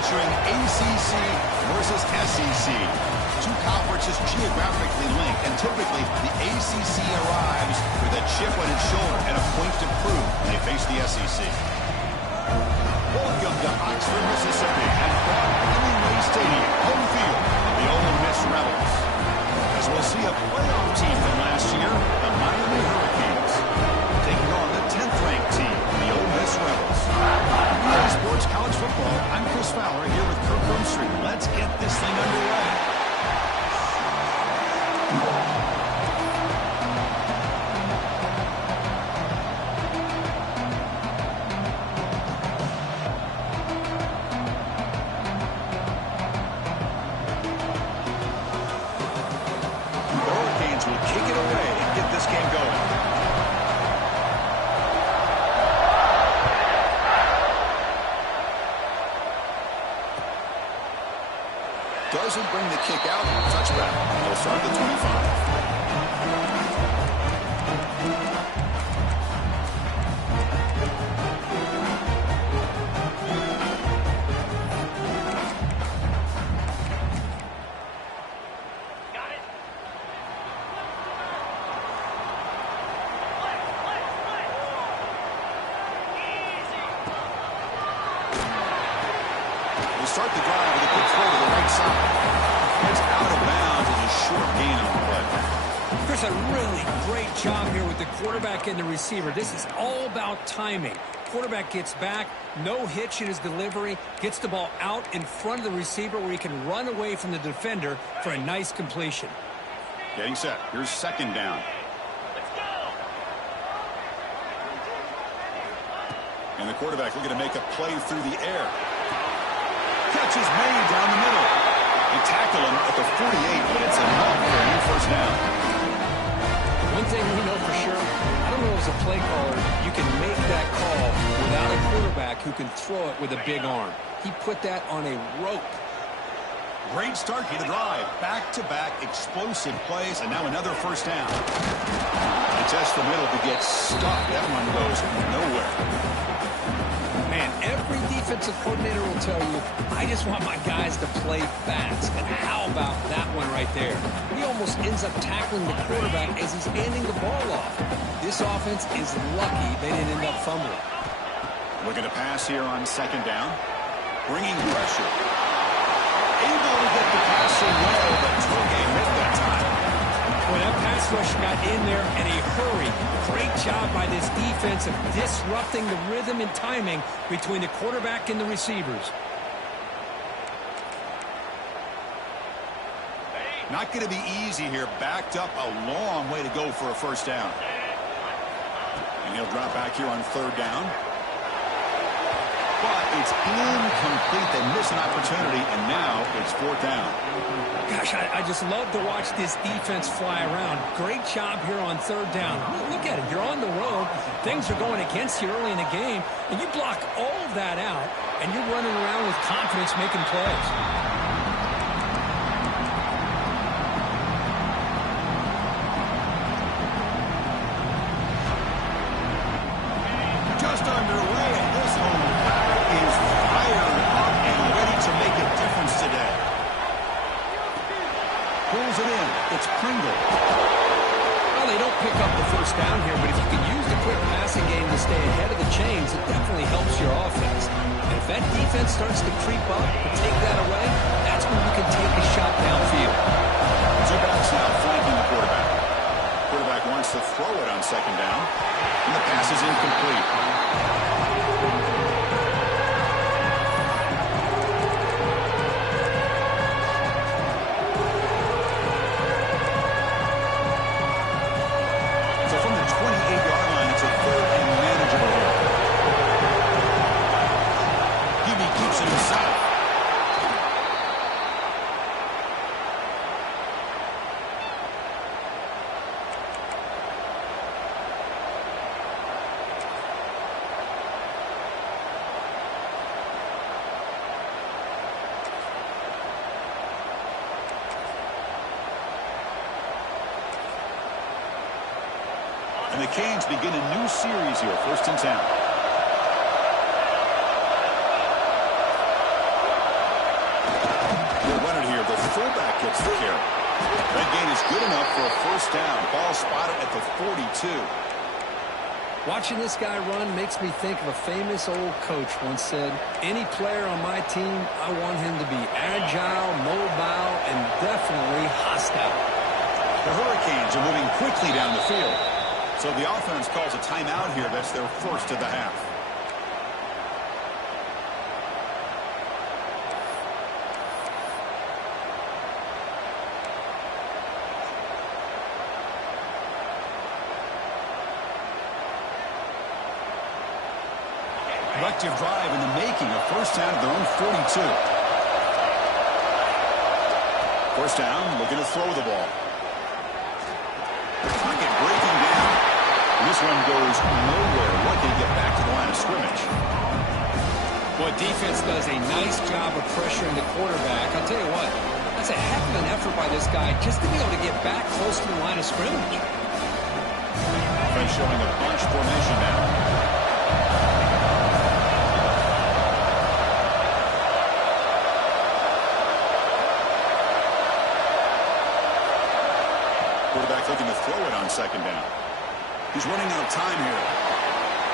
featuring ACC versus SEC. Two conferences geographically linked, and typically the ACC arrives with a chip on its shoulder and a point to prove when they face the SEC. Welcome to Oxford, Mississippi, and Broad Illinois Stadium, home field of the Ole Miss Rebels. As we'll see a playoff team from last year, the Miami Hurricanes, taking on the 10th-ranked team, the Ole Miss Rebels. EA Sports College Football, I'm Chris Fowler here with Kirk Rumstreet. Let's get this thing underway. Doesn't bring the kick out. Touchback. They'll start the 25. We'll start the drive with a quick throw to the right side. It's out of bounds as a short gain on the play. There's a really great job here with the quarterback and the receiver. This is all about timing. Quarterback gets back, no hitch in his delivery, gets the ball out in front of the receiver where he can run away from the defender for a nice completion. Getting set. Here's second down. And the quarterback looking to make a play through the air. Catch is made down the middle. They tackle him at the 48, but it's enough for a new first down. One thing we know for sure, I don't know as a play caller, you can make that call without a quarterback who can throw it with a big arm. He put that on a rope. Great start to the drive. Back-to-back explosive plays, and now another first down. They test the middle to get stuck. That one goes nowhere. Man, every defensive coordinator will tell you, I just want my guys to play fast. And how about that one right there? He almost ends up tackling the quarterback as he's handing the ball off. This offense is lucky they didn't end up fumbling. Looking to pass here on second down. Bringing pressure. Able to get the pass away, but took a hit that time. Boy, that pass rush got in there in a hurry. Great job by this defense of disrupting the rhythm and timing between the quarterback and the receivers. Not going to be easy here. Backed up a long way to go for a first down. And he'll drop back here on third down. But it's incomplete. They miss an opportunity, and now it's fourth down. Gosh, I just love to watch this defense fly around. Great job here on third down. Look at it. You're on the road. Things are going against you early in the game, and you block all of that out, and you're running around with confidence making plays. Just underway, and this home crowd is fired up and ready to make a difference today. Pulls it in. It's Pringle. Well, they don't pick up the first down here, but if you can use the quick passing game to stay ahead of the chains, it definitely helps your offense. And if that defense starts to creep up and take that away, that's when you can take a shot downfield. Two backs now flanking the quarterback. Quarterback wants to throw it on second down, and the pass is incomplete. So from the 28-yard line, it's a third and manageable here. Gibby keeps it inside. And the Canes begin a new series here, first and 10. good enough for a first down. Ball spotted at the 42. Watching this guy run makes me think of a famous old coach once said, any player on my team, I want him to be agile, mobile, and definitely hostile. The Hurricanes are moving quickly down the field. So the offense calls a timeout here. That's their first of the half. Productive drive in the making. A first down at their own 42. First down, looking to throw the ball. Pocket breaking down. And this one goes nowhere. Lucky to get back to the line of scrimmage. Boy, defense does a nice job of pressuring the quarterback. I'll tell you what, that's a heck of an effort by this guy just to be able to get back close to the line of scrimmage. Offense showing a bunch formation now. Quarterback looking to throw it on second down. He's running out of time here.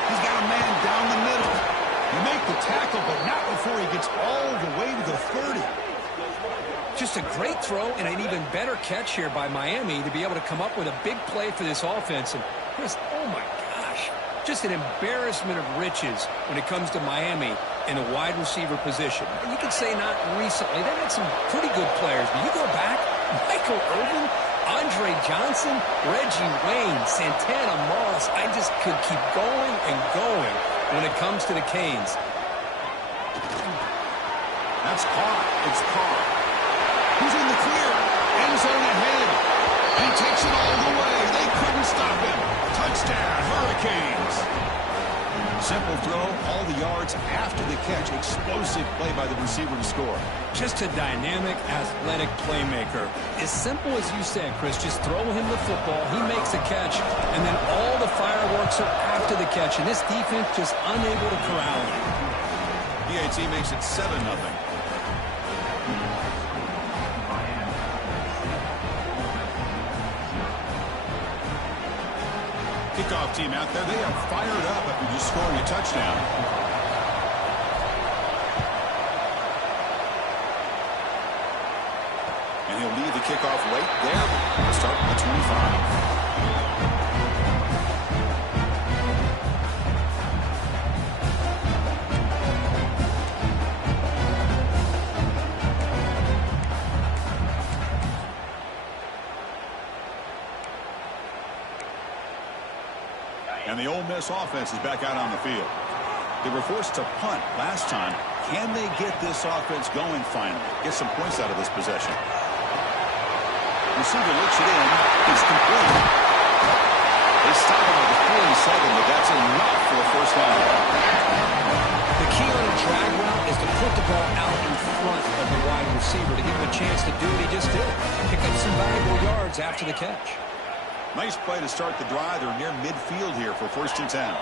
He's got a man down the middle. You make the tackle, but not before he gets all the way to the 30. Just a great throw and an even better catch here by Miami to be able to come up with a big play for this offense. And Chris, oh my gosh, just an embarrassment of riches when it comes to Miami in the wide receiver position. And you could say not recently. They've had some pretty good players, but you go back, Michael Irvin, Andre Johnson, Reggie Wayne, Santana Moss. I just could keep going and going when it comes to the Canes. That's caught. It's caught. Who's in the clear? End zone ahead. He takes it all the way. They couldn't stop him. Touchdown, Hurricanes. Simple throw, all the yards after the catch. Explosive play by the receiver to score. Just a dynamic, athletic playmaker. As simple as you said, Chris, just throw him the football, he makes a catch, and then all the fireworks are after the catch, and this defense just unable to corral him. PAT makes it 7-0. Kickoff team out there. They are fired up after just scoring a touchdown. And he'll leave the kickoff late there. We'll start at the 25. And the Ole Miss offense is back out on the field. They were forced to punt last time. Can they get this offense going finally? Get some points out of this possession. Receiver looks it in. It's complete. They stop him at the 47, but that's enough for a first down. The key on a drag route is to put the ball out in front of the wide receiver to give him a chance to do what he just did. Pick up some valuable yards after the catch. Nice play to start the drive. They're near midfield here for 1st and 10.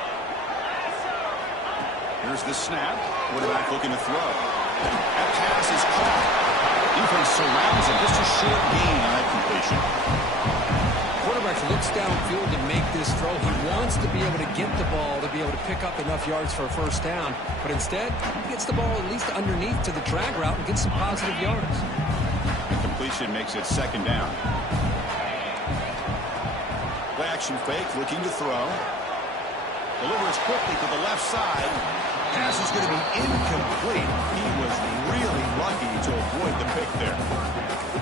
Here's the snap. Quarterback looking to throw. That pass is caught. Defense surrounds him. Just a short gain on that completion. Quarterback looks downfield to make this throw. He wants to be able to get the ball to be able to pick up enough yards for a first down. But instead, he gets the ball at least underneath to the drag route and gets some positive yards. The completion makes it 2nd down. Play action fake, looking to throw. Delivers quickly to the left side. Pass is going to be incomplete. He was really lucky to avoid the pick there.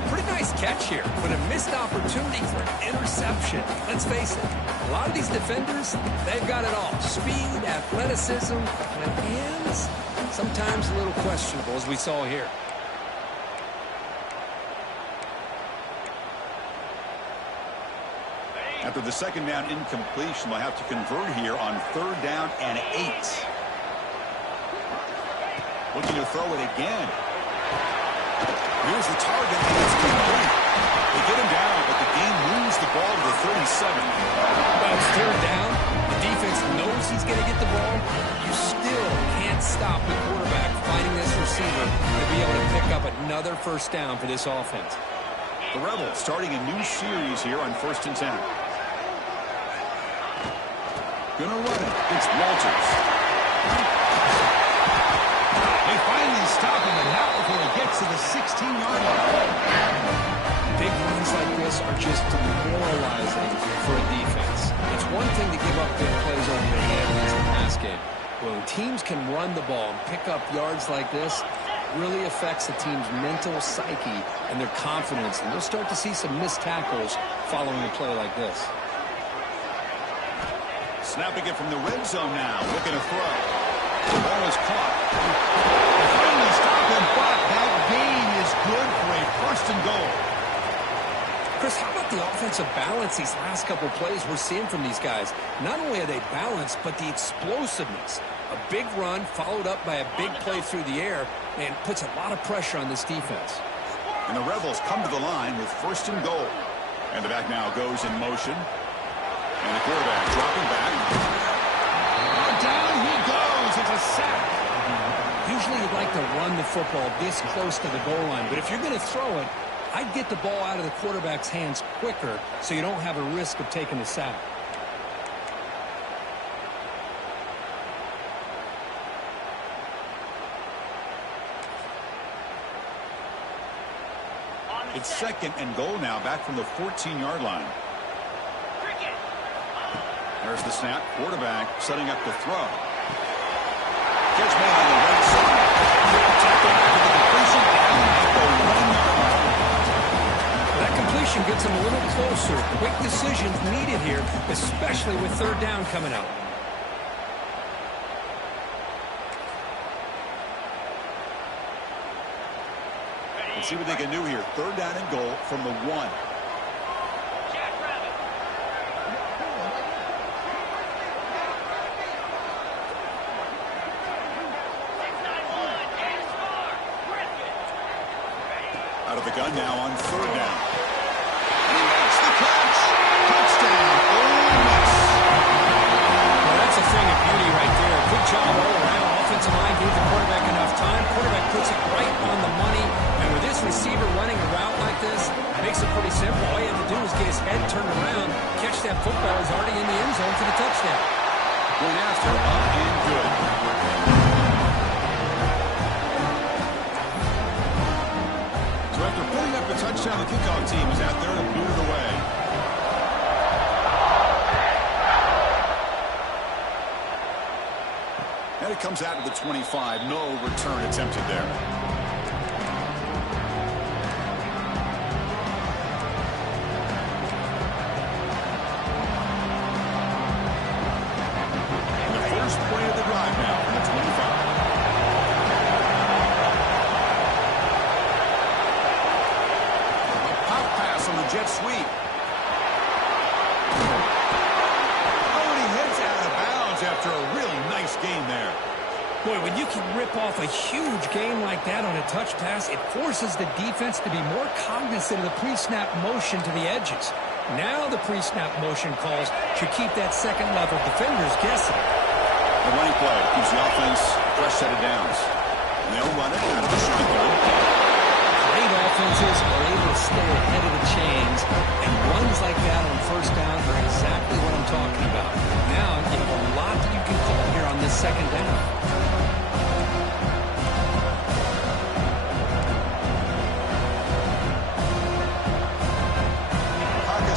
Pretty nice catch here, but a missed opportunity for an interception. Let's face it, a lot of these defenders, they've got it all. Speed, athleticism, and hands, sometimes a little questionable, as we saw here. After the 2nd down incompletion, they'll have to convert here on 3rd down and 8. Looking to throw it again. Here's the target, and it's complete. They get him down, but the game moves the ball to the 37. Well, it's 3rd down. The defense knows he's going to get the ball. You still can't stop the quarterback finding this receiver to be able to pick up another first down for this offense. The Rebels starting a new series here on 1st and 10. Gonna run it. It's Walters. They finally stop him, and not before he gets to the 16-yard line. Big runs like this are just demoralizing for a defense. It's one thing to give up big plays over your head against the pass game. When teams can run the ball and pick up yards like this, really affects the team's mental psyche and their confidence. And you'll start to see some missed tackles following a play like this. Snapping it from the red zone now. Looking to throw. The ball is caught. They finally stop him, but that gain is good for a 1st and goal. Chris, how about the offensive balance these last couple plays we're seeing from these guys? Not only are they balanced, but the explosiveness. A big run followed up by a big play through the air and puts a lot of pressure on this defense. And the Rebels come to the line with 1st and goal. And the back now goes in motion. And the quarterback dropping back. Down he goes. It's a sack. Usually you'd like to run the football this close to the goal line, but if you're going to throw it, I'd get the ball out of the quarterback's hands quicker so you don't have a risk of taking the sack. It's 2nd and goal now, back from the 14-yard line. There's the snap. Quarterback setting up the throw. Catch man on the right side. Tackle back with the completion down at the 1-yard line. That completion gets them a little closer. Quick decisions needed here, especially with 3rd down coming up. Let's see what they can do here. 3rd down and goal from the 1. Out of the gun now on 3rd down. And he makes the catch. Touchdown, Ole Miss. Well, that's a thing of beauty right there. Good job all around. Offensive line gave the quarterback enough time. Quarterback puts it right on the money. And with this receiver running a route like this, it makes it pretty simple. All you have to do is get his head turned around, catch that football. He's already in the end zone for the touchdown. Going after, up and good. So after putting up a touchdown, the kickoff team is out there to boot it away. And it comes out to the 25. No return attempted there. And the first play of the drive now from the 25. A pop pass on the jet sweep. Oh, and he heads out of bounds after a really nice game there. Boy, when you can rip off a huge game like that on a touch pass, it forces the defense to be more cognizant of the pre-snap motion to the edges. Now the pre-snap motion calls should keep that second-level defenders guessing. The running play keeps the offense fresh set of downs. And they'll run it out of the shotgun. Great offenses are able to stay ahead of the chains, and runs like that on 1st down are exactly what I'm talking about. Now you have a lot that you can call here on this 2nd down.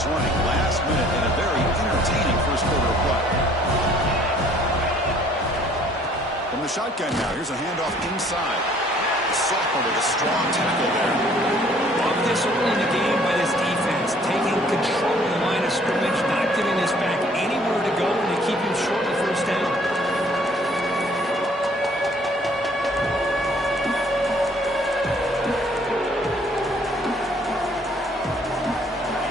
Running last minute in a very entertaining first quarter of play. From the shotgun now, here's a handoff inside. Sophomore with a strong tackle there. Love this early in the game by this defense, taking control of the line of scrimmage, not giving this back anywhere to go, and they keep him short of 1st down.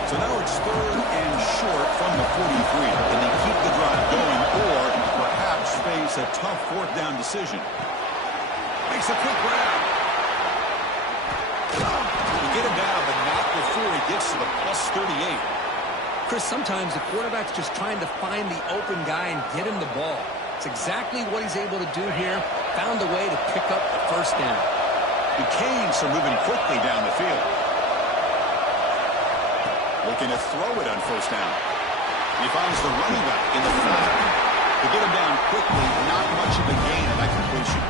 So now it's 3rd and short from the 43. Can they keep the drive going or perhaps face a tough 4th down decision? Makes a quick grab. You get him down, but not before he gets to the plus 38. Chris, sometimes the quarterback's just trying to find the open guy and get him the ball. It's exactly what he's able to do here. Found a way to pick up the 1st down. The Canes are moving quickly down the field. Looking to throw it on first down. He finds the running back in the flat. To get him down quickly, not much of a gain on that completion.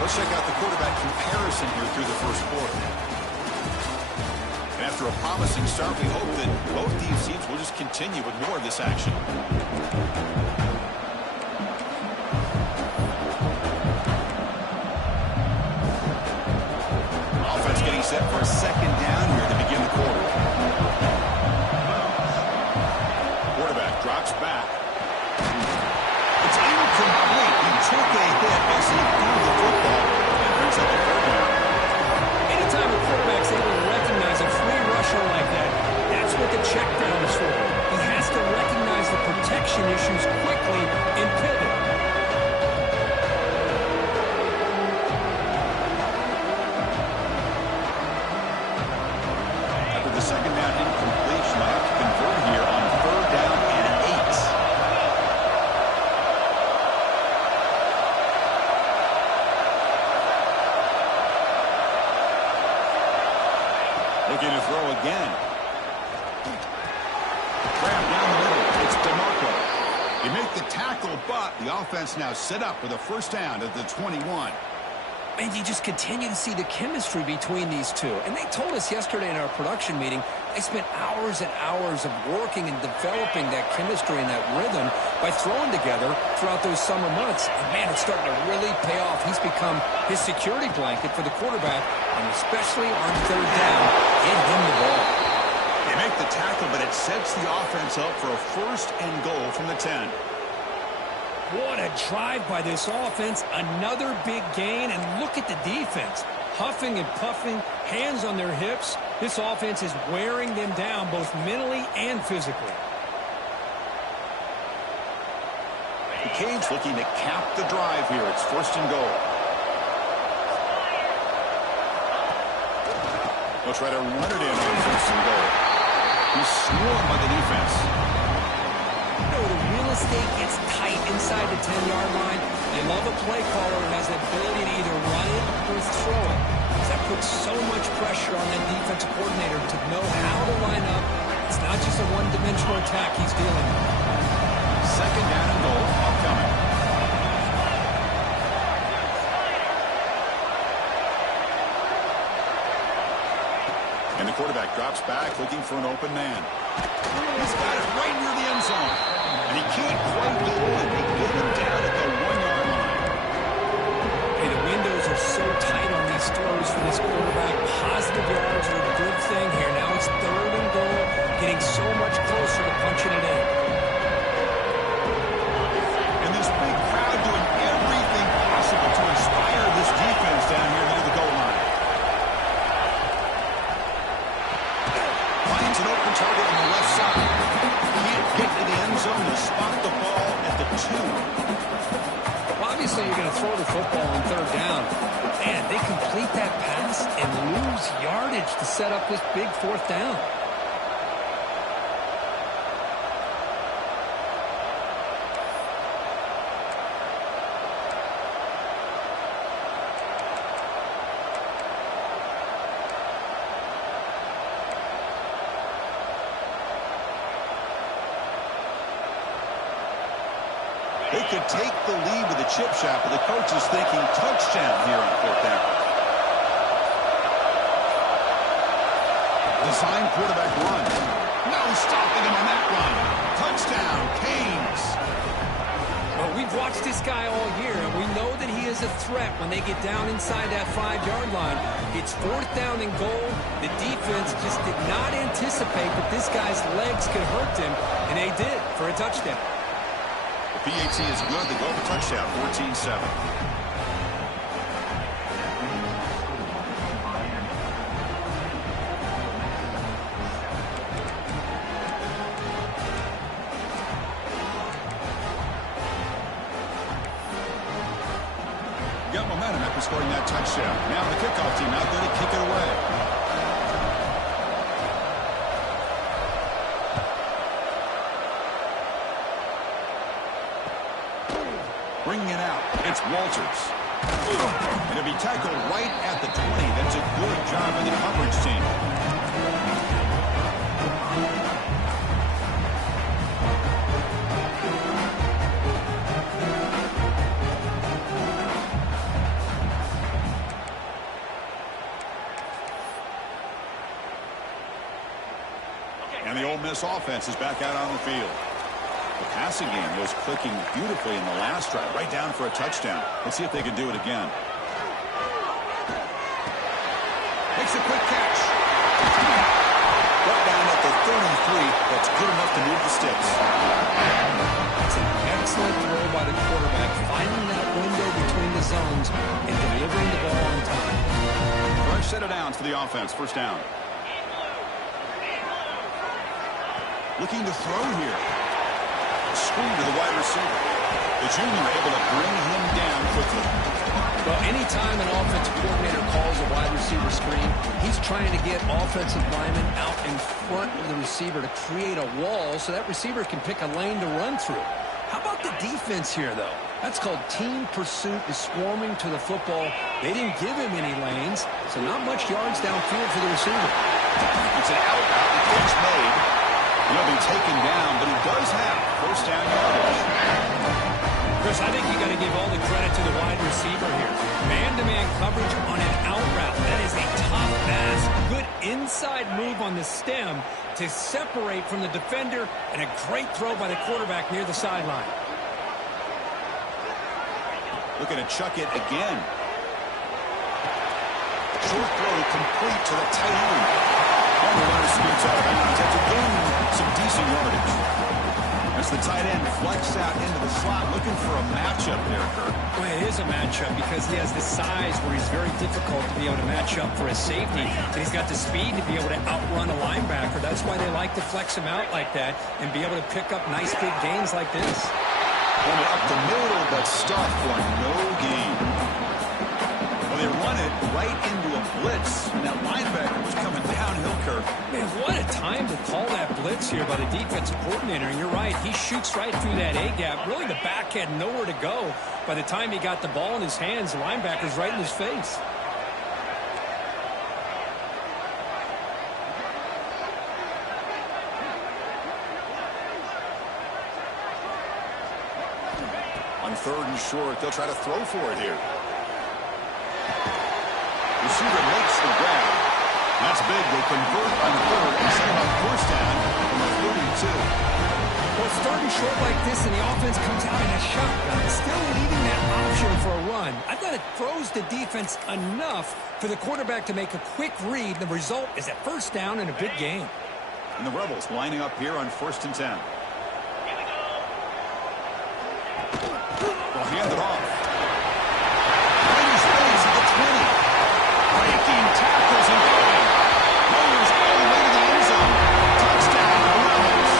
Let's check out the quarterback comparison here through the first quarter. And after a promising start, we hope that both these teams will just continue with more of this action. Offense getting set for a second down here to begin the quarter. Quarterback drops back. It's incomplete. He took a hit as he threw the football and brings up a third down. Anytime a quarterback's able to recognize a free rusher like that, that's what the check down is for. He has to recognize the protection issues quickly and pivot. After the second down incompletion, I have to convert here on third down and 8. Looking to throw again. Grab down the middle. It's DeMarco. You make the tackle, but the offense now set up for the first down at the 21. And you just continue to see the chemistry between these two. And they told us yesterday in our production meeting, they spent hours and hours of working and developing that chemistry and that rhythm by throwing together throughout those summer months. And, man, it's starting to really pay off. He's become his security blanket for the quarterback, and especially on third down, get him the ball. They make the tackle, but it sets the offense up for a first and goal from the 10. What a drive by this offense. Another big gain, and look at the defense. Huffing and puffing, hands on their hips. This offense is wearing them down both mentally and physically. The Canes looking to cap the drive here. It's first and goal. They'll try to run it in on first and goal. He's swarmed by the defense. The real estate gets tight inside the 10-yard line. They love a play caller who has the ability to either run it or throw it. That puts so much pressure on that defensive coordinator to know how to line up. It's not just a one-dimensional attack he's dealing with. Second down and goal upcoming. And the quarterback drops back looking for an open man. He's got it right near the end zone. And he can't quite go in. They get him down at the 1-yard line. Hey, the windows are so tight on these throws for this quarterback. Positive yards are a good thing here. Now it's third and goal, getting so much closer to punching it in. And this big crowd doing everything possible to inspire this defense down here near the goal line. Finds an open target on the left side. Can't get to the end zone to spot the ball at the 2. Well, obviously, you're going to throw the football on third down. Man, they complete that pass and lose yardage to set up this big fourth down. They could take the lead with a chip shot, but the coach is thinking touchdown here on fourth down. Design quarterback run. No stopping him on that run. Touchdown, Canes. Well, we've watched this guy all year, and we know that he is a threat when they get down inside that 5-yard line. It's fourth down and goal. The defense just did not anticipate that this guy's legs could hurt him, and they did for a touchdown. The PAT is good. They go for touchdown, 14-7. Got momentum after scoring that touchdown. Now the kickoff team out there to kick it away. Bringing it out, it's Walters. And it'll be tackled right at the 20. That's a good job by the coverage team. And the Ole Miss offense is back out on the field. The passing game was clicking beautifully in the last drive, right down for a touchdown. Let's see if they can do it again. Makes a quick catch. Right down at the 33. That's good enough to move the sticks. It's an excellent throw by the quarterback, finding that window between the zones and delivering the ball on time. Fresh set of downs for the offense. First down. Looking to throw here. Screen to the wide receiver. The junior able to bring him down quickly. Well, anytime an offensive coordinator calls a wide receiver screen, he's trying to get offensive linemen out in front of the receiver to create a wall so that receiver can pick a lane to run through. How about the defense here, though? That's called team pursuit, is swarming to the football. They didn't give him any lanes, so not much yards downfield for the receiver. It's an out route. The catch made. He'll be taken down, but he does have first down yardage. Chris, I think you got to give all the credit to the wide receiver here. Man-to-man coverage on an out route. That is a tough pass. Good inside move on the stem to separate from the defender, and a great throw by the quarterback near the sideline. Looking to chuck it again. Short throw complete to the tight end. And the runner scoots out of bounds. That's a gain, some decent yardage. As the tight end flex out into the slot, looking for a matchup there, Kirk. Well, it is a matchup because he has the size where he's very difficult to be able to match up for his safety. And he's got the speed to be able to outrun a linebacker. That's why they like to flex him out like that and be able to pick up nice big gains like this. Running up the middle, but stuffed for no gain. Well, they run it right into a blitz, and that linebacker was coming downhill, Kirk. Man, what a time to call that blitz here by the defensive coordinator. And you're right, he shoots right through that A-gap. Really, the back had nowhere to go. By the time he got the ball in his hands, the linebacker's right in his face. On third and short, they'll try to throw for it here. Receiver makes the grab. That's big. They convert on third and set him up first down from a 32. Well, starting short like this and the offense comes out in a shotgun, still leaving that option for a run. I thought it throws the defense enough for the quarterback to make a quick read. The result is a first down and a big gain. And the Rebels lining up here on 1st and 10. They'll hand it off. Raiders face at the 20. Breaking tackles and going. Raiders all the way to the end zone. Touchdown, Rebels.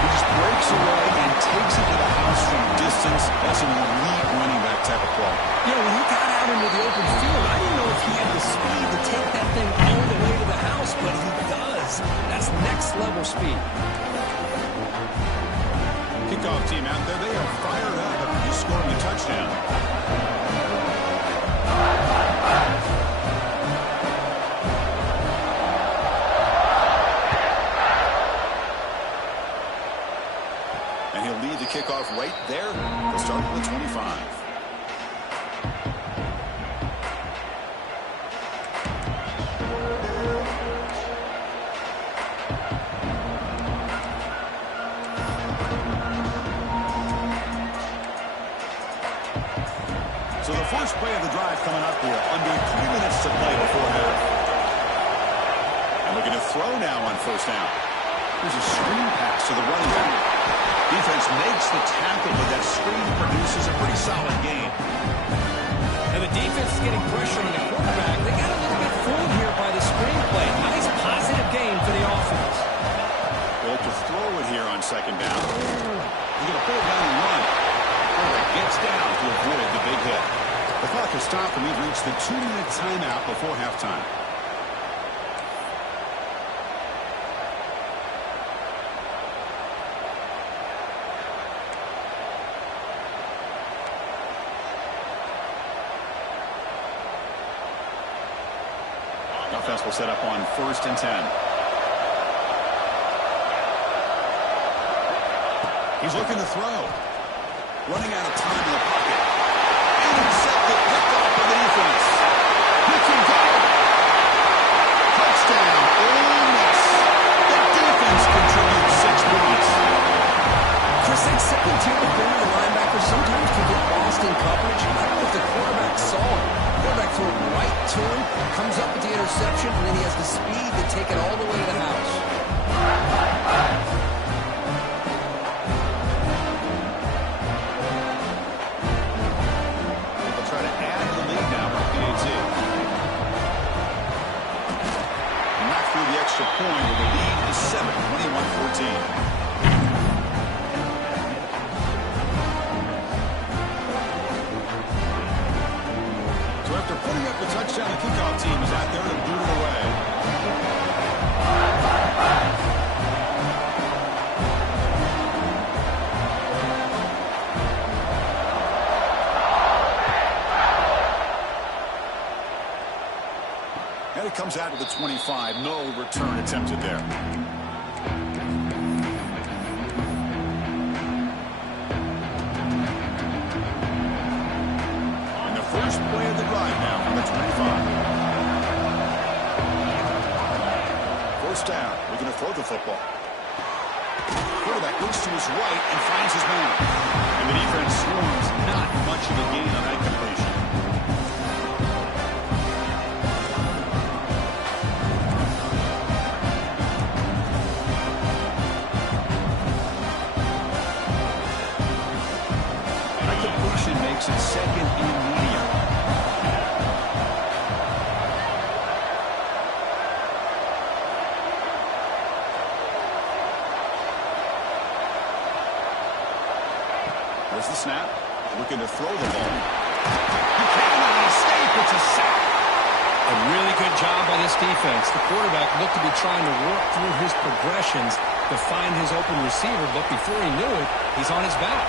He just breaks away and takes it to the house from distance. That's an elite running back type of play. You know, when he got out into the open field, I didn't know if he had the speed to take that thing all the way to the house, but he does. That's next level speed. Kickoff team out there, they are fired up after just scoring a touchdown. And he'll lead the kickoff right there. They'll start with the 25. So the first play of the drive coming up here, under 3 minutes to play before half. And looking to throw now on first down. Here's a screen pass to the running back. Defense makes the tackle, but that screen produces a pretty solid gain. Now the defense is getting pressure on the quarterback. They got a little bit fooled here by the screen play. Nice positive gain for the offense. Well, to throw it here on second down. He's going to pull it down and run. Quarterback gets down to avoid the big hit. The clock has stopped, and we've reached the 2-minute timeout before halftime. offense will set up on 1st and 10. He's looking to throw. Running out of time in the pocket. Intercepted, picked off by the defense. He can go. Touchdown, Ole Miss. The defense contributes 6 points. Chris, that second-tier defender, the linebacker, sometimes can get lost in coverage. I don't know if the quarterback saw it. The quarterback threw it right to him, comes up with the interception, and then he has the speed to take it all the way to the house. They'll try to add to the lead now for PAT. And knock through the extra point with the lead is 7, 21-14. After putting up the touchdown, the kickoff team is out there to boot it away. And it comes out to the 25. No return attempted there. First play of the drive now from the 25. First down. We're going to throw the football. Quarterback looks to his right and finds his man. And the defense swarms. Not much of a gain on that completion. That completion makes it 2nd and medium. There's the snap. Looking to throw the ball. He cannot escape. It's a sack. A really good job by this defense. The quarterback looked to be trying to work through his progressions to find his open receiver, but before he knew it, he's on his back.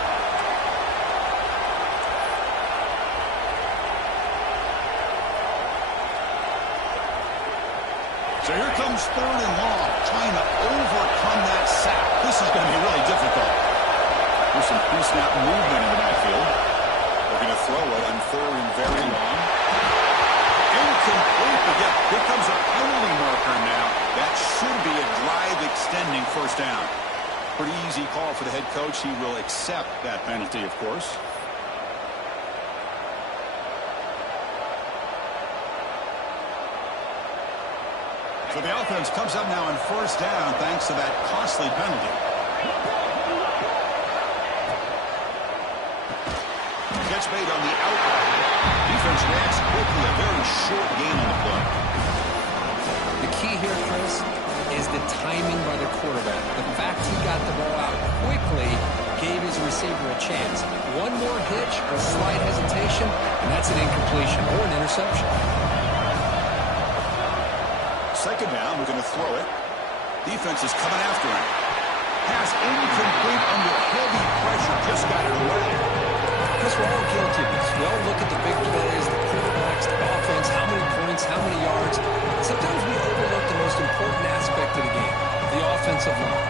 So here comes 3rd and long, trying to overcome that sack. This is going to be really difficult. There's some pre-snap movement in the backfield. They're going to throw it on 3rd and very long. Incomplete, but yet here comes a penalty marker now. That should be a drive-extending 1st down. Pretty easy call for the head coach. He will accept that penalty, of course. So the offense comes up now on 1st down thanks to that costly penalty. Catch made on the outside. Defense reacts quickly. A very short gain on the play. The key here, Chris, is the timing by the quarterback. The fact he got the ball out quickly gave his receiver a chance. One more hitch or slight hesitation, and that's an incompletion or an interception. 2nd down, we're going to throw it. Defense is coming after him. Pass incomplete under heavy pressure. Just got it away. Chris, we're all guilty of this. We all look at the big plays, the quarterbacks, the offense, how many points, how many yards. Sometimes we overlook the most important aspect of the game, the offensive line.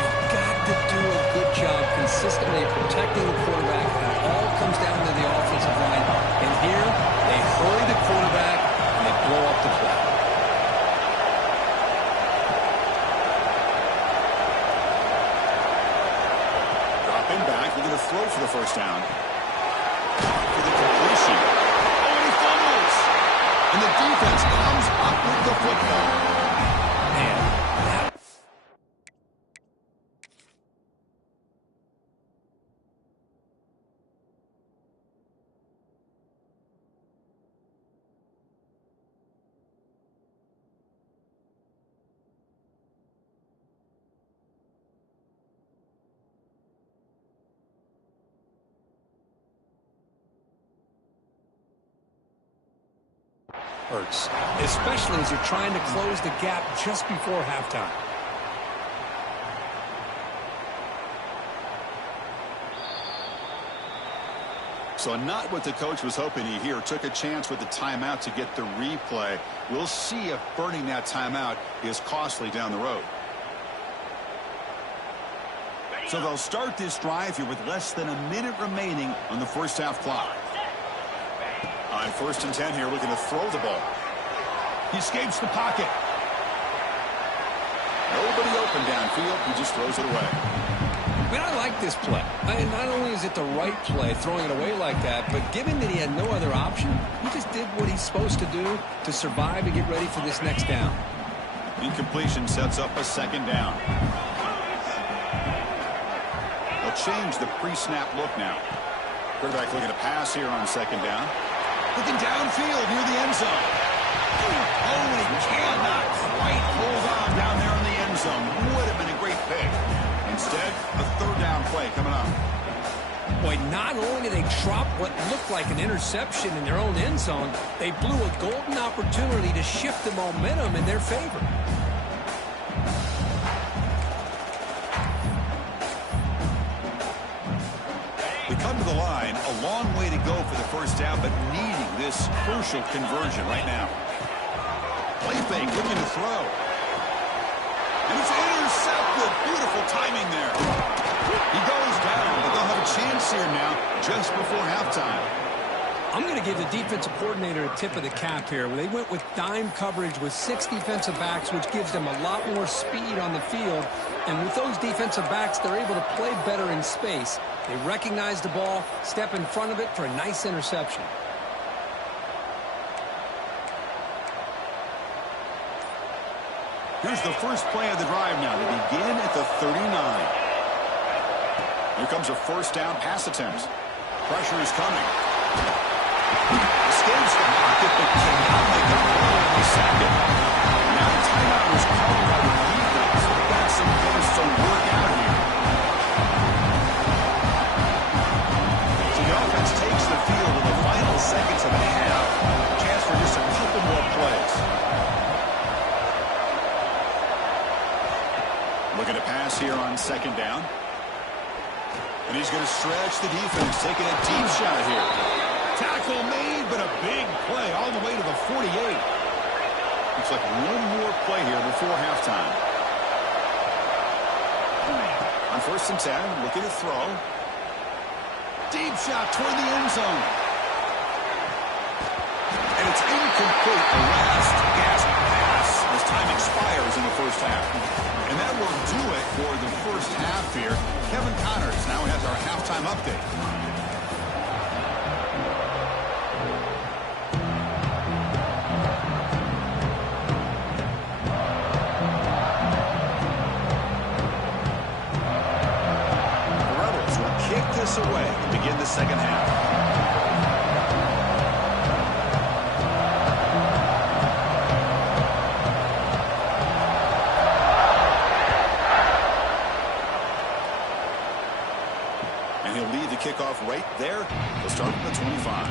You've got to do a good job consistently protecting the quarterback, and it all comes down to the offensive line. And here, they hurry the quarterback, and they blow up the play. Back. We're going to throw for the 1st down. For the completion. Oh, and he fumbles. And the defense comes up with the football. Man, that... hurts, especially as you're trying to close the gap just before halftime. So not what the coach was hoping to hear. Took a chance with the timeout to get the replay. We'll see if burning that timeout is costly down the road. So they'll start this drive here with less than a minute remaining on the first half clock. On 1st and 10 here, looking to throw the ball. He escapes the pocket. Nobody open downfield. He just throws it away. Man, I like this play. Not only is it the right play, throwing it away like that, but given that he had no other option, he just did what he's supposed to do to survive and get ready for this next down. Incompletion sets up a 2nd down. They'll change the pre-snap look now. Quarterback looking to pass here on 2nd down. Looking downfield near the end zone. Oh, he cannot quite hold on down there in the end zone. Would have been a great pick. Instead, a 3rd down play coming up. Boy, not only did they drop what looked like an interception in their own end zone, they blew a golden opportunity to shift the momentum in their favor. We come to the line, a long way to go for the first down, but needing this crucial conversion right now. Play fake, looking to throw. And it's intercepted. Beautiful timing there. He goes down, but they'll have a chance here now just before halftime. I'm going to give the defensive coordinator a tip of the cap here. They went with dime coverage with 6 defensive backs, which gives them a lot more speed on the field. And with those defensive backs, they're able to play better in space. They recognize the ball, step in front of it for a nice interception. Here's the first play of the drive now. They begin at the 39. Here comes a 1st down pass attempt. Pressure is coming. Escapes the pocket, but cannot make a play in the 2nd. Now the timeout was called by the defense. They've got some things to work out here. So the offense takes the field in the final seconds of the half. Chance for just a couple more plays. Looking to pass here on 2nd down. And he's going to stretch the defense, taking a deep shot here. Tackle made, but a big play all the way to the 48. Looks like one more play here before halftime. On 1st and 10, looking to throw. Deep shot toward the end zone. And it's incomplete. The last gasp pass as time expires in the first half. And that will do it for the first half here. Kevin Connors now has our halftime update. The Rebels will kick this away to begin the 2nd half. Kickoff right there. They'll start at the 25.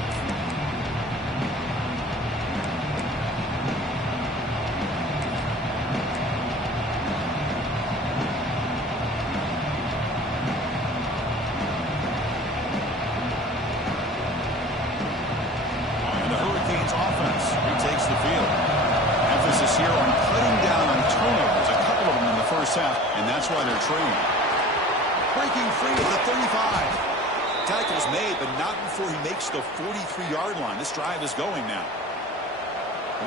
And the Hurricanes offense retakes the field. Emphasis here on cutting down on turnovers, a couple of them in the first half, and that's why they're trailing. Breaking free at the 35. Tackle's made, but not before he makes the 43-yard line. This drive is going now.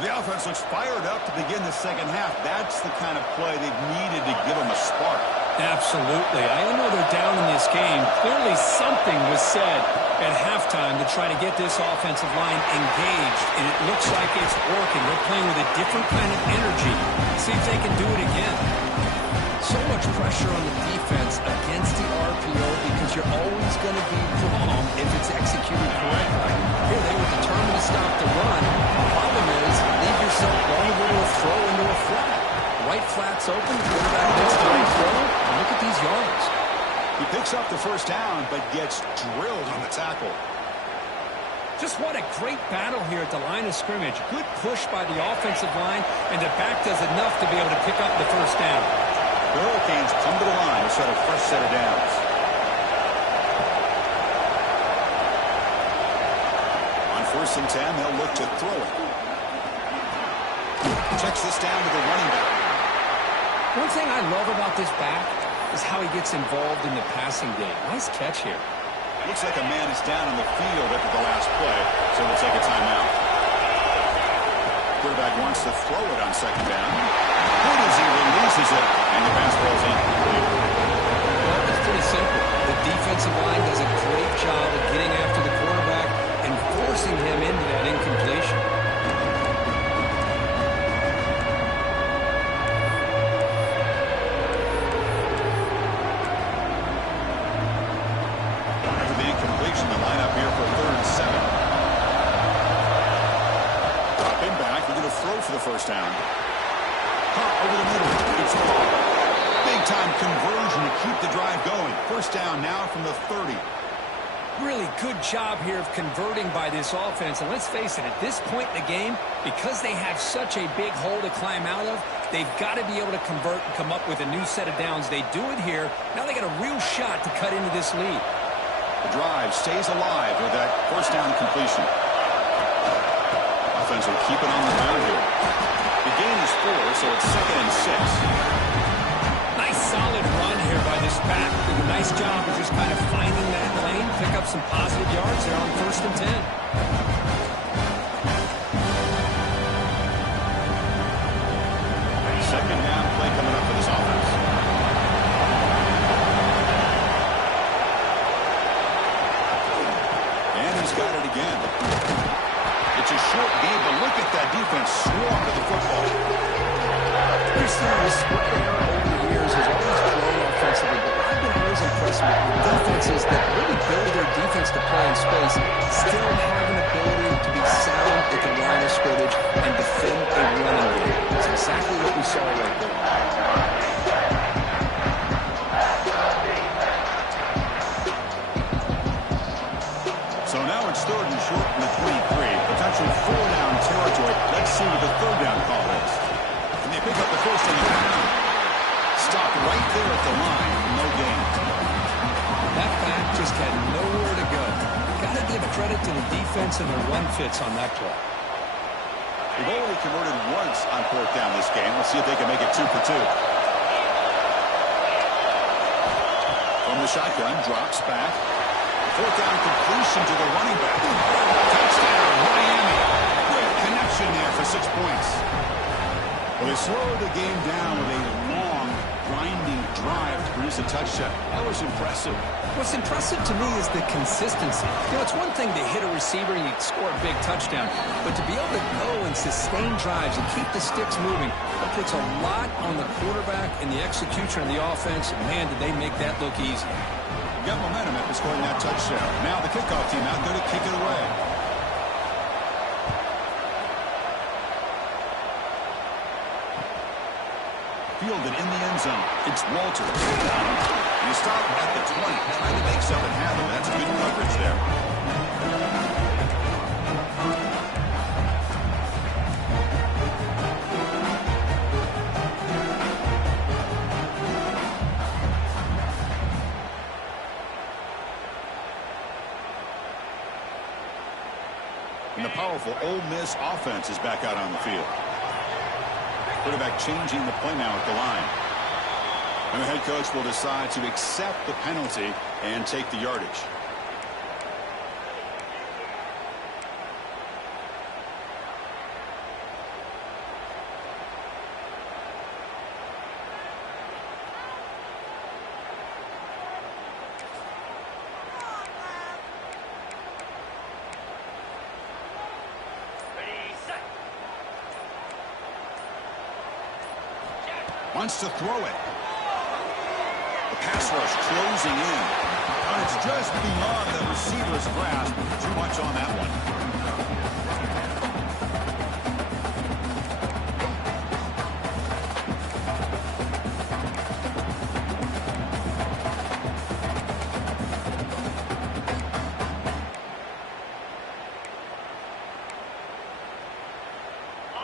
The offense looks fired up to begin the 2nd half. That's the kind of play they've needed to give them a spark. Absolutely. I know they're down in this game. Clearly something was said at halftime to try to get this offensive line engaged, and it looks like it's working. They're playing with a different kind of energy. See if they can do it again. So much pressure on the defense against the RPO because you're always going to be wrong if it's executed correctly. Here they were determined to stop the run. The problem is, leave yourself vulnerable to a throw into a flat. Right flat's open, the quarterback gets the right throw, and look at these yards. He picks up the 1st down, but gets drilled on the tackle. Just what a great battle here at the line of scrimmage. Good push by the offensive line, and the back does enough to be able to pick up the 1st down. The Hurricanes come to the line to set a fresh set of downs. First and 10, they'll look to throw it. Checks this down to the running back. One thing I love about this back is how he gets involved in the passing game. Nice catch here. Looks like a man is down on the field after the last play, so we'll take a timeout. Quarterback wants to throw it on second down. Good as he releases it, and the pass rolls incomplete. Well, it's pretty simple. The defensive line does a great job of getting after the quarterback and forcing him into that incompletion. After the incompletion, the lineup here for 3rd and 7. Drop him back. They're going to throw for the first down. Caught over the middle. It's caught. Big-time conversion to keep the drive going. First down now from the 30. Really good job here of converting by this offense. And let's face it, at this point in the game, because they have such a big hole to climb out of, they've got to be able to convert and come up with a new set of downs. They do it here. Now they got a real shot to cut into this lead. The drive stays alive with that first down completion. Offense will keep it on the ground here. The gain is 4, so it's 2nd and 6. Nice solid run here by this back. Did a nice job of just kind of finding that lane, pick up some positive yards there on 1st and 10. Second half play coming up for this offense. And he's got it again. It's a short game, but look at that defense swarm to the football. We've seen this split error over the years has always grown offensively, but I've been always impressed with defenses that really build their defense to play in space, still have an ability to be sound at the line of scrimmage and defend a running game. That's exactly what we saw right there. So now it's 3rd and short from the 23. Potential 4-down territory. Let's see what the 3rd down call is. And they pick up the first on the ground. Stopped right there at the line. No gain. That back just had nowhere to go. Got to give credit to the defense and their run fits on that play. They've only converted once on 4th down this game. Let's see if they can make it 2 for 2. From the shotgun, drops back. 4th down completion to the running back. Touchdown, Miami. Quick connection there for 6 points. Well, they slowed the game down with a long, grinding drive to produce a touchdown. That was impressive. What's impressive to me is the consistency. You know, it's one thing to hit a receiver and you score a big touchdown, but to be able to go and sustain drives and keep the sticks moving, that puts a lot on the quarterback and the execution of the offense. Man, did they make that look easy. Got momentum after scoring that touchdown. Now the kickoff team out there to kick it away. Fielded in the end zone. It's Walter. You stop at the 20, trying to make something happen. That's good coverage there. And the powerful Ole Miss offense is back out on the field. Quarterback changing the play now at the line. And the head coach will decide to accept the penalty and take the yardage. Wants to throw it. The pass rush closing in. And it's just beyond the receiver's grasp. Too much on that one.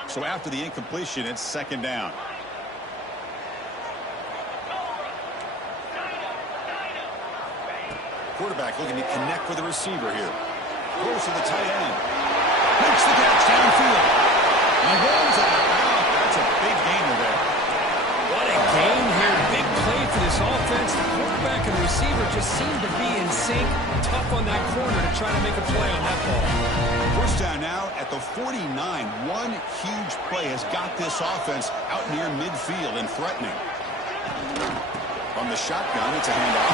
So after the incompletion, it's 2nd down. Quarterback looking to connect with the receiver here. Goes to the tight end. Makes the catch downfield. He rolls out of bounds. That's a big gainer there. What a gain here. Big play for this offense. The quarterback and receiver just seem to be in sync. Tough on that corner to try to make a play on that ball. First down now at the 49. One huge play has got this offense out near midfield and threatening. From the shotgun, it's a handoff.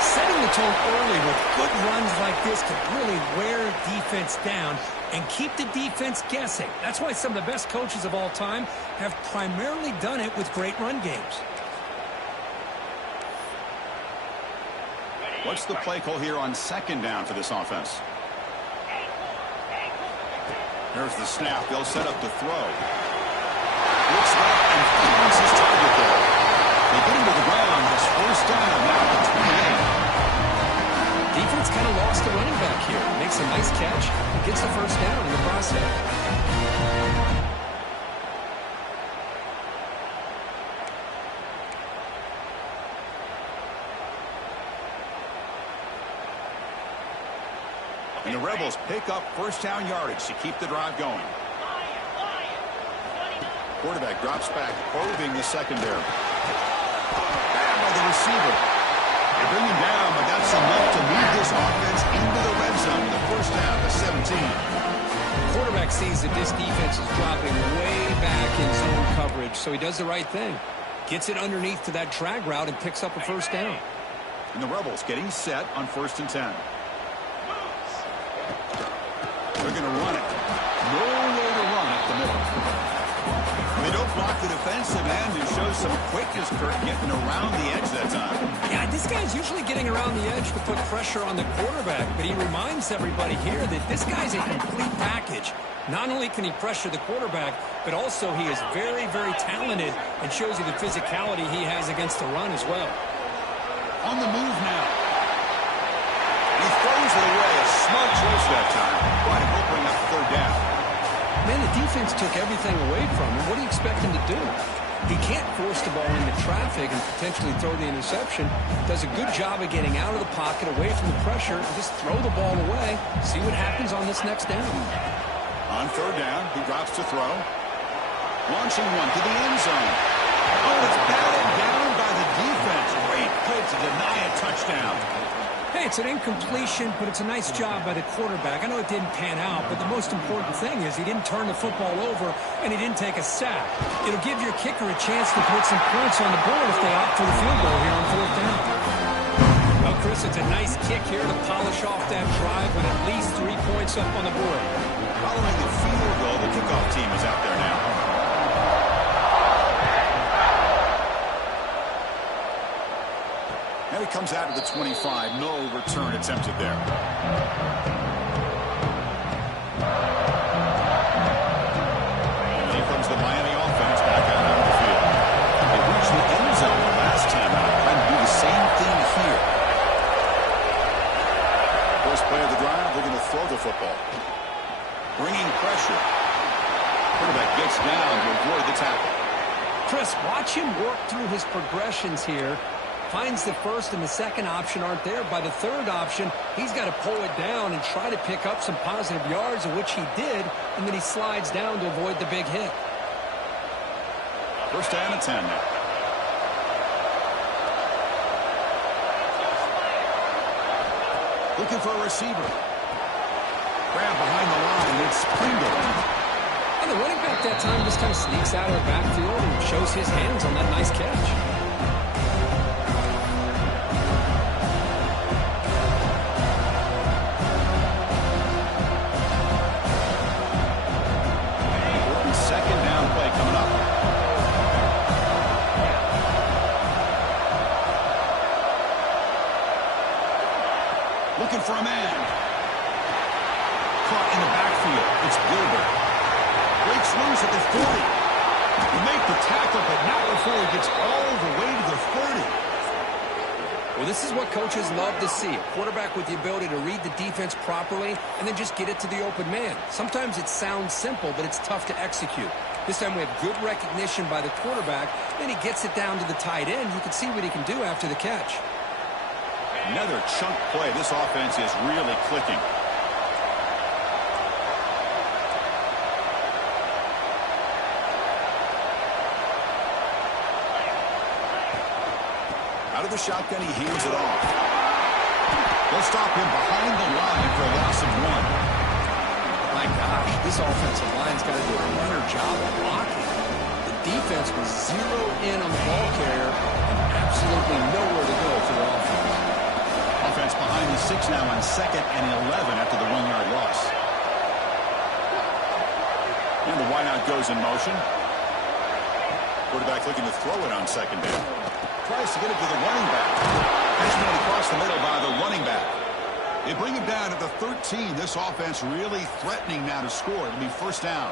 Setting the tone early with good runs like this can really wear defense down and keep the defense guessing. That's why some of the best coaches of all time have primarily done it with great run games. What's the play call here on second down for this offense? Here's the snap. They'll set up the throw. Looks left and finds his target there. They get him to the ground. It's first down now at the 28. Defense kind of lost the running back here. Makes a nice catch and gets the first down in the process. And the Rebels pick up first down yardage to keep the drive going. Quarterback drops back, probing the secondary. Bad by the receiver. They bring him down, but that's enough to move this offense into the red zone. The first down to 17. The quarterback sees that this defense is dropping way back in zone coverage, so he does the right thing. Gets it underneath to that drag route and picks up a first down. And the Rebels getting set on 1st and 10. They're going to run it. No way to run up the middle. They don't block the defensive end and show some quickness, Kurt, getting around the edge that time. Yeah, this guy's usually getting around the edge to put pressure on the quarterback, but he reminds everybody here that this guy's a complete package. Not only can he pressure the quarterback, but also he is very, very talented and shows you the physicality he has against the run as well. On the move now. He throws it away. A smart choice that time. Right, opening up third down. Man, the defense took everything away from him. What do you expect him to do? He can't force the ball into traffic and potentially throw the interception. Does a good job of getting out of the pocket, away from the pressure, and just throw the ball away. See what happens on this next down. On third down, he drops to throw. Launching one to the end zone. Oh, it's batted down by the defense. Great play to deny a touchdown. Hey, it's an incompletion, but it's a nice job by the quarterback. I know it didn't pan out, but the most important thing is he didn't turn the football over and he didn't take a sack. It'll give your kicker a chance to put some points on the board if they opt for the field goal here on 4th down. Well, Chris, it's a nice kick here to polish off that drive with at least 3 points up on the board. Following the field goal, the kickoff team is out there now. And it comes out of the 25. No return attempted there. And here comes the Miami offense back out onto the field. They reached the end zone the last time out. Trying to do the same thing here. First play of the drive, they're going to throw the football. Bringing pressure. Quarterback gets down to avoid the tackle. Chris, watch him work through his progressions here. Finds the first and the second option aren't there. By the third option, he's got to pull it down and try to pick up some positive yards, of which he did, and then he slides down to avoid the big hit. First down and 10 now. Looking for a receiver. Grab behind the line. It's Pringle. And the running back that time just kind of sneaks out of the backfield and shows his hands on that nice catch. Looking for a man. Caught in the backfield. It's Gilbert. Breaks loose at the 40. He make the tackle, but not before he gets all the way to the 30. Well, this is what coaches love to see. A quarterback with the ability to read the defense properly and then just get it to the open man. Sometimes it sounds simple, but it's tough to execute. This time we have good recognition by the quarterback. Then he gets it down to the tight end. You can see what he can do after the catch. Another chunk play. This offense is really clicking. Out of the shotgun, he hands it off. They'll stop him behind the line for a loss of 1. My gosh, this offensive line's got to do a better job of blocking. The defense was zeroed in on the ball carrier and absolutely nowhere to go for the offense. Offense behind the 6 now on 2nd and 11 after the 1-yard loss. And the wideout goes in motion. Quarterback looking to throw it on 2nd down. Tries to get it to the running back. Catch made across the middle by the running back. They bring him down at the 13. This offense really threatening now to score. It'll be 1st down.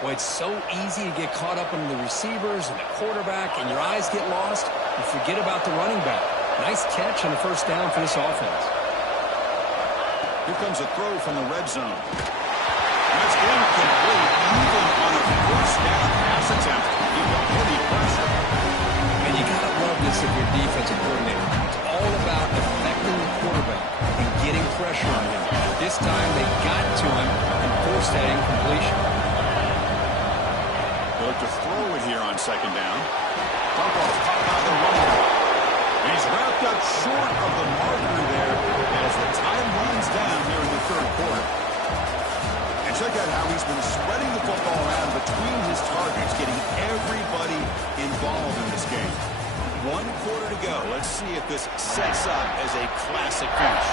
Boy, it's so easy to get caught up in the receivers and the quarterback, and your eyes get lost. You forget about the running back. Nice catch and a 1st down for this offense. Here comes a throw from the red zone. And it's incomplete, even on a 1st down pass attempt. He got heavy pressure. And you got to love this if you're defensive coordinator. It's all about affecting the quarterback and getting pressure on him. This time they got to him and forced that incompletion. They look to throw it here on 2nd down. Dump off caught by the running back. And he's wrapped up short of the marker there as the time runs down here in the 3rd quarter. And check out how he's been spreading the football around between his targets, getting everybody involved in this game. 1 quarter to go. Let's see if this sets up as a classic finish.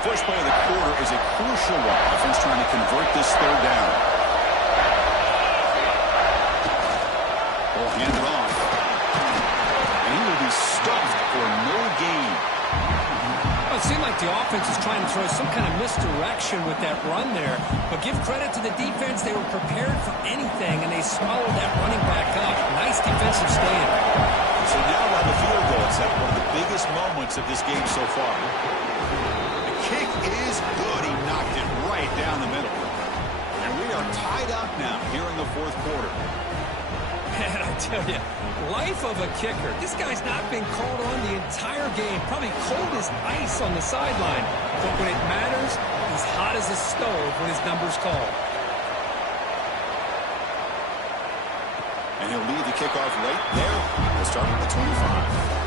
First play of the quarter is a crucial one. Offense trying to convert this 3rd down. Ball handed off. And he will be stuffed for no gain. Well, it seemed like the offense was trying to throw some kind of misdirection with that run there. But give credit to the defense. They were prepared for anything, and they swallowed that running back up. Nice defensive stand. So now we'll have a field goal. It's one of the biggest moments of this game so far. The kick is good. He knocked it right down the middle. And we are tied up now here in the 4th quarter. Man, I tell you, life of a kicker. This guy's not been called on the entire game. Probably cold as ice on the sideline. But when it matters, he's hot as a stove when his number's called. And he'll lead the kickoff right there. We'll start at the 25.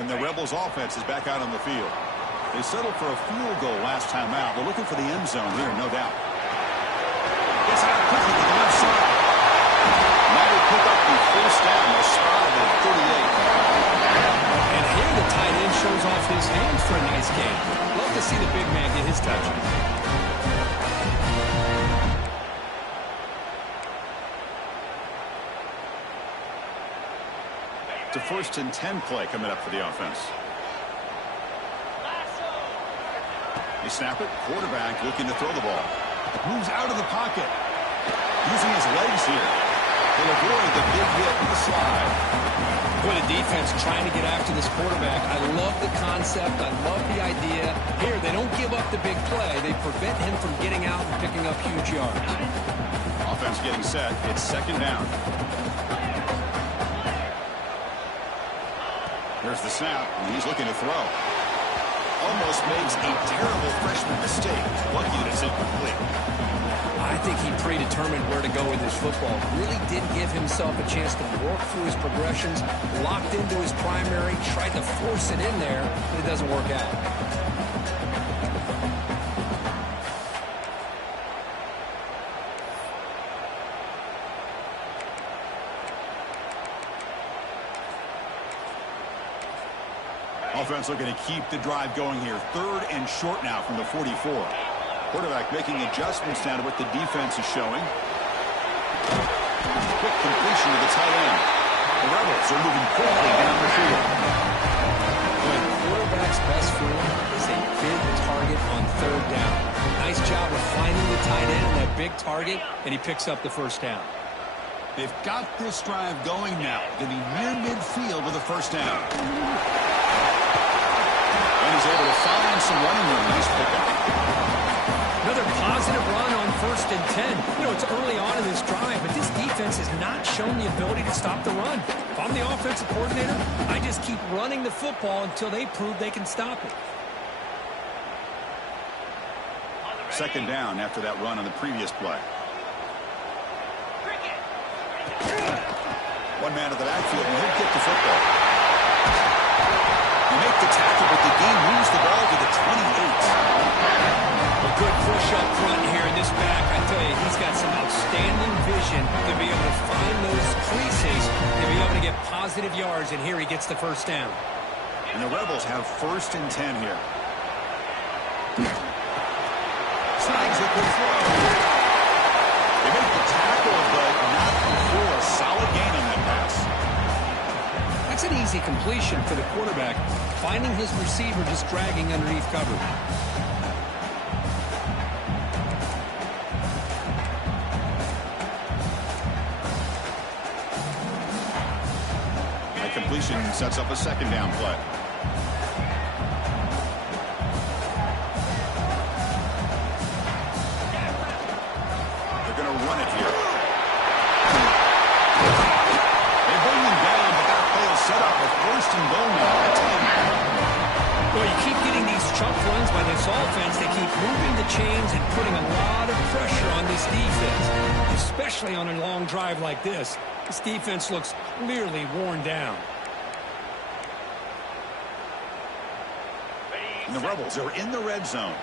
And the Rebels offense is back out on the field. They settled for a field goal last time out. They're looking for the end zone here, no doubt. Gets out quickly to the left side. Now they pick up the 1st down. They're spotted at 38. And here the tight end shows off his hands for a nice game. Love to see the big man get his touches. It's a 1st and 10 play coming up for the offense. They snap it. Quarterback looking to throw the ball. Moves out of the pocket. Using his legs here. He'll avoid the big hit with the slide. Boy, the defense trying to get after this quarterback. I love the concept. I love the idea. Here, they don't give up the big play. They prevent him from getting out and picking up huge yards. Offense getting set. It's 2nd down. Here's the snap, and he's looking to throw. Almost makes a terrible freshman mistake. Lucky that it's incomplete. I think he predetermined where to go with his football. Really did give himself a chance to work through his progressions, locked into his primary, tried to force it in there, but it doesn't work out. Offense looking to keep the drive going here. 3rd and short now from the 44. Quarterback making adjustments now to what the defense is showing. Quick completion to the tight end. The Rebels are moving quickly down the field. When quarterback's best friend is a big target on 3rd down. Nice job of finding the tight end and that big target, and he picks up the 1st down. They've got this drive going now. Going to be near midfield with a 1st down. And he's able to find some running room. Nice pickup. Another positive run on 1st and 10. You know, it's early on in this drive, but this defense has not shown the ability to stop the run. If I'm the offensive coordinator, I just keep running the football until they prove they can stop it. Second down after that run on the previous play. One man to the backfield, and he'll get the football. You make the tackle, but the game moves the ball to the 28. A good push up front here in this back. I tell you, he's got some outstanding vision to be able to find those creases, to be able to get positive yards, and here he gets the first down. And the Rebels have 1st and 10 here. Snags a good throw. They make the tackle, but not before a solid gain on that pass. That's an easy completion for the quarterback, finding his receiver just dragging underneath coverage. That completion sets up a second down play. They're going to run it here. They bring him down, but that play is set up with 1st and goal now at 10. Well, you keep getting these chunk runs by this offense. They keep moving the chains and putting a lot of pressure on this defense, especially on a long drive like this. This defense looks clearly worn down. And the Rebels are in the red zone.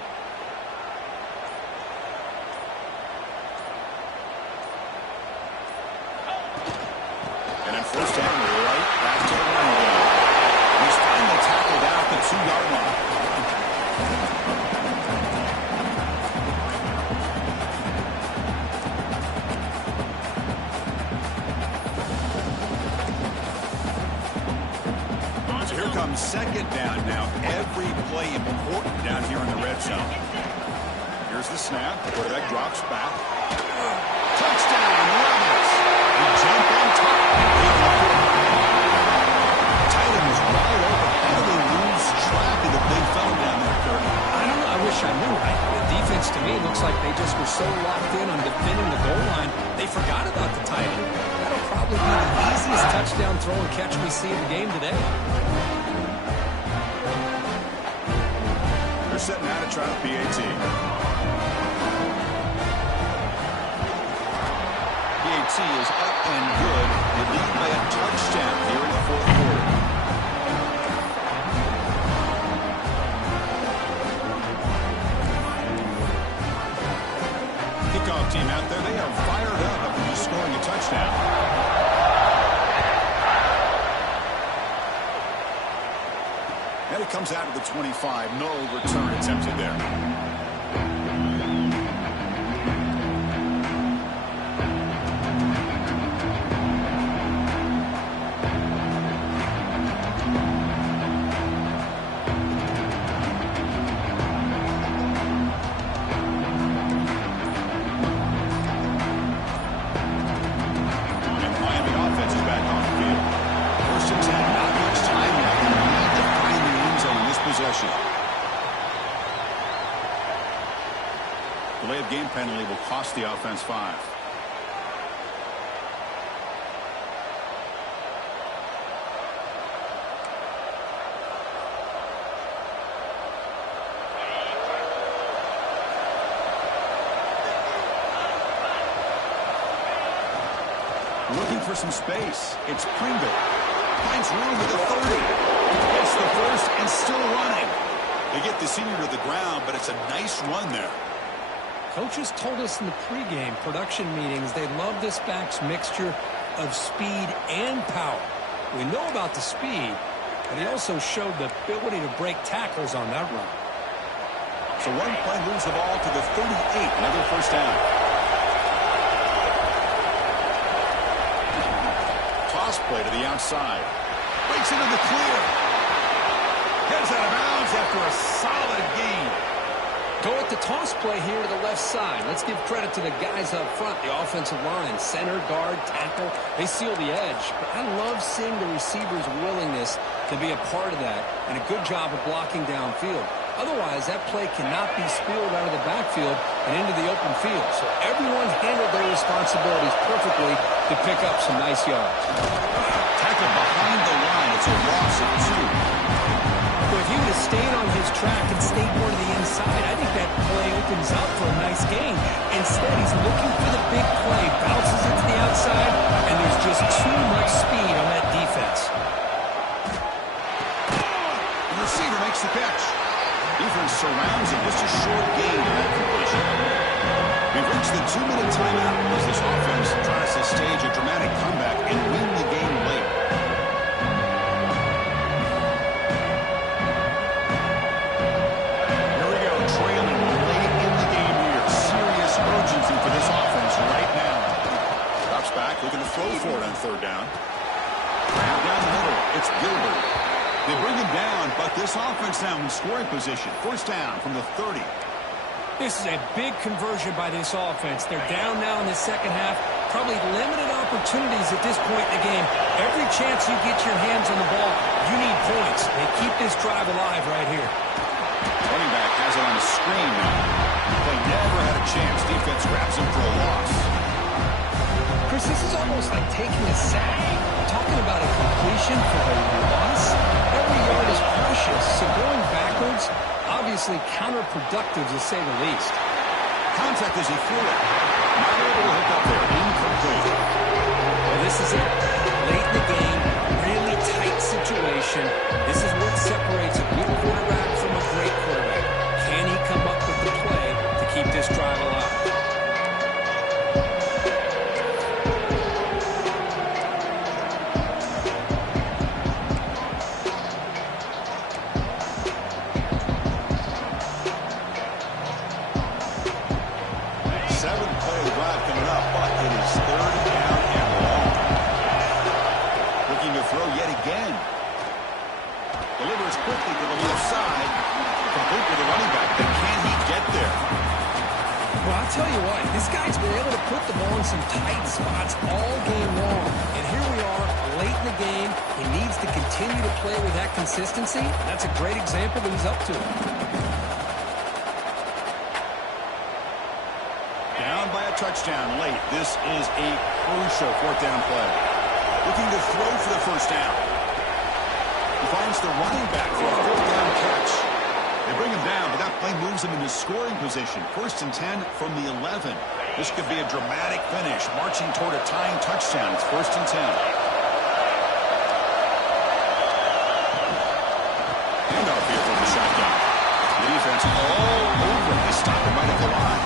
And on 1st down, right back to the running game. He's finally tackled out at the 2-yard line. So here comes second down now. Every play important down here in the red zone. Here's the snap. Quarterback drops back. Touchdown, Rebels. They jump on top. Tight end was wide open. How do they lose track of the big fella down there, Kurt? I don't know. I wish I knew. The defense, to me, looks like they just were so locked in on defending the goal line, they forgot about the tight end. That'll probably be the easiest touchdown throw and catch we see in the game today. They're setting out to try the PAT. PAT is up and good. They lead by a touchdown here in the 4th quarter. Kickoff team out there, they are fired up after just scoring a touchdown. And it comes out of the 25. No return attempted there. Delay of game penalty will cost the offense 5. Looking for some space. It's Pringle. Finds room at the 30. Gets the first and still running. They get the senior to the ground, but it's a nice run there. Coaches told us in the pregame production meetings they love this back's mixture of speed and power. We know about the speed, but he also showed the ability to break tackles on that run. So one play moves the ball to the 38. Another first down. Toss play to the outside. Breaks into the clear. Gets out of bounds after a solid gain. Go with the toss play here to the left side. Let's give credit to the guys up front, the offensive line, center, guard, tackle. They seal the edge. But I love seeing the receiver's willingness to be a part of that, and a good job of blocking downfield. Otherwise, that play cannot be spilled out of the backfield and into the open field. So everyone handled their responsibilities perfectly to pick up some nice yards. Tackle behind the line. It's a loss of 2. Well, if he would have stayed on his track and stayed more to the inside, I think that play opens up for a nice gain. Instead, he's looking for the big play, bounces it to the outside, and there's just too much speed on that defense. The receiver makes the catch. Defense surrounds him. Just a short gain to that completion. We've reached the 2-minute timeout as this offense tries to stage a dramatic comeback and win the game late. Here we go, trailing late in the game here. Serious urgency for this offense right now. Drops back, looking to throw for it on 3rd down. Down the middle, it's Gilbert. They bring him down, but this offense now in scoring position. 1st down from the 30. This is a big conversion by this offense. They're down now in the second half. Probably limited opportunities at this point in the game. Every chance you get your hands on the ball, you need points. They keep this drive alive right here. Running back has it on the screen now. Play never had a chance. Defense grabs him for a loss. Chris, this is almost like taking a sack. Talking about a completion for a loss. Every yard is precious, so going backwards, obviously counterproductive to say the least. Contact as he threw it. Not able to hook up there. Incomplete. Well, this is it. Late in the game, really tight situation. This is what separates a good quarterback from a great quarterback. Can he come up with the play to keep this drive alive? Tell you what, this guy's been able to put the ball in some tight spots all game long. And here we are, late in the game. He needs to continue to play with that consistency. That's a great example that he's up to. Down by a touchdown late. This is a crucial 4th down play. Looking to throw for the 1st down. He finds the running back for a 4th down catch. They bring him down, but that play moves him into scoring position. 1st and 10 from the 11. This could be a dramatic finish, marching toward a tying touchdown. It's 1st and 10. Handoff here from the shotgun. The defense all over him. They stop him right at the line.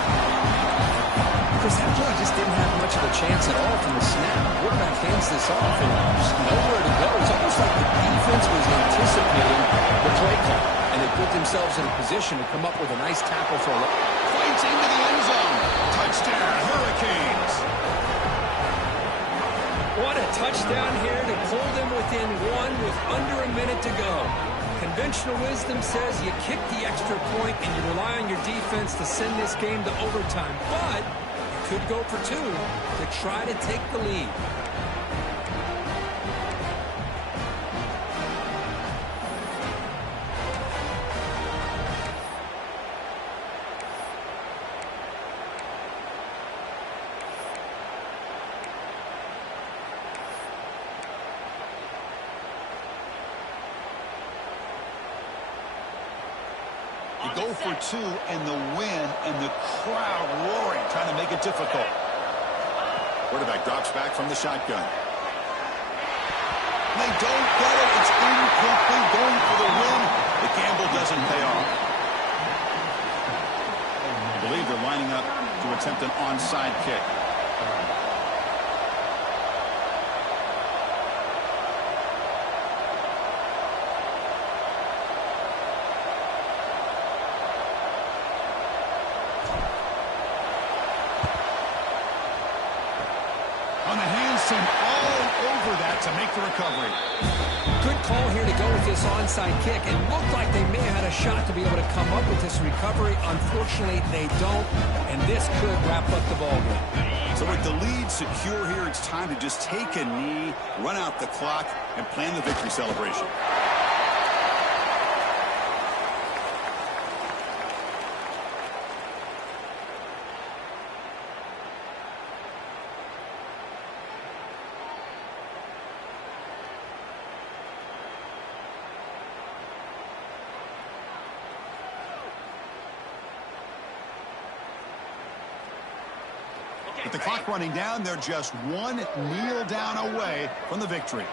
Chris, that play just didn't have much of a chance at all from the snap. Quarterback hands this off and just nowhere to go. It's almost like the defense was anticipating the play call. And they put themselves in a position to come up with a nice tackle for a fights into the end zone. Touchdown, Hurricanes. What a touchdown here to pull them within 1 with under a minute to go. Conventional wisdom says you kick the extra point and you rely on your defense to send this game to overtime. But you could go for 2 to try to take the lead. Go for 2 and the win, and the crowd roaring, trying to make it difficult. Quarterback drops back from the shotgun. They don't get it. It's incomplete. Going for the win. The gamble doesn't pay off. I believe they're lining up to attempt an onside kick. To make the recovery. Good call here to go with this onside kick. It looked like they may have had a shot to be able to come up with this recovery. Unfortunately, they don't, and this could wrap up the ball game. So with the lead secure here, it's time to just take a knee, run out the clock, and plan the victory celebration. With the clock running down, they're just one kneel down away from the victory.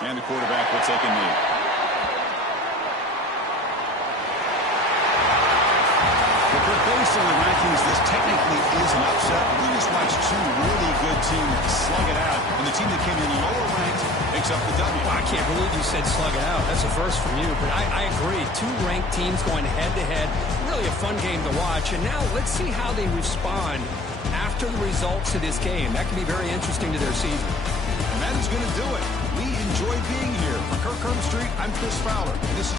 And the quarterback will take a knee. Based on the rankings, this technically is an upset. We just watched two really good teams slug it out, and the team that came in lower ranked picks up the W. Well, I can't believe you said slug it out. That's a first from you, but I agree. Two ranked teams going head-to-head. Really a fun game to watch, and now let's see how they respond after the results of this game. That could be very interesting to their season. And that is going to do it. We enjoy being here. For Kirk Street, I'm Chris Fowler. This is